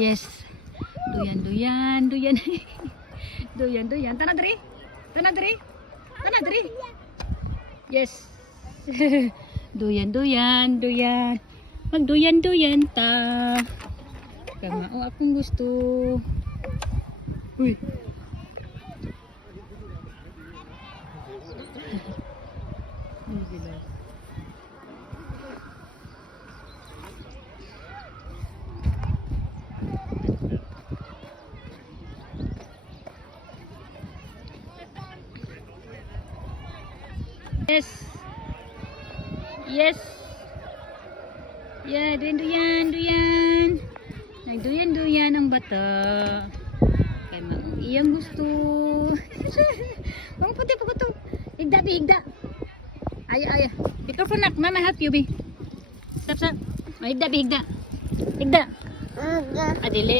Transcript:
Yes. Duyan, duyan, duyan. Duyan, duyan. Tana diri. Tana diri. Tana diri. Yes. Duyan, duyan, duyan. Magduyan, duyan ta. Kamao akong gusto. Uy. Yes. Yes. Yeah, duyan, duyan. Nagduyan-duyan ang bata. Kay mang iyang gusto. Mang puti pa ko to. Higda, bi, higda. Ay, ay. Be careful nak. Mama help you, be. Stop, stop. Higda, bi, higda. Higda. Adili.